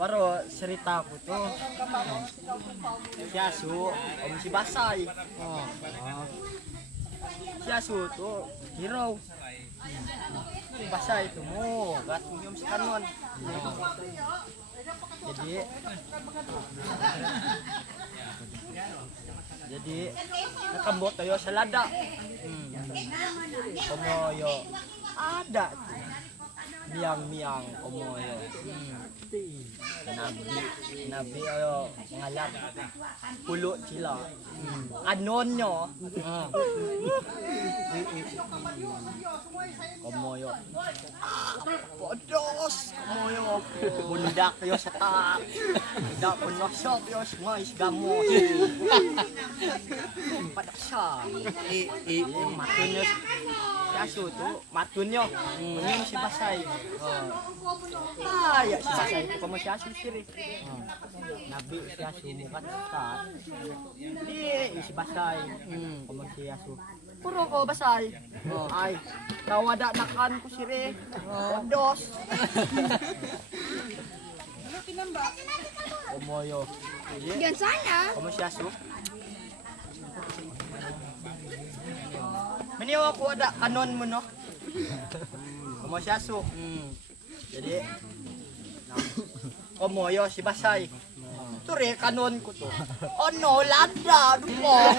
Waro cerita ko to. Si Asu, si Basay. Si Asu to, hero. Basay itu mo, gat minum si kanon. Jadi nakambot tayo sa lada. Komoyo ada tuh. Miang komoyo. Nabi ayo ngalap pulo sila. Anon nyo. Komoyo. Podos komoyo. Bundak yo sa tak. Bundak punosok yo semais gamos. Padak siya. Matunyo. Kaso to, matunyo. Ngayon si Basay. Ya si Basay ko mo siya siri. Nabi siya sumukat sa. Di si Basay. Ko siya su. Puro ko Basay. Ay, nawada nakan ko siri. Podos. Ano kinamba? Komoyo. Yan sana. Ko mo siya su. Maniwa ko ada kanon mo no. Kumo siya su. Jadi komoyo si Basay. Turi kanon ko to. Oh no, lada dumong.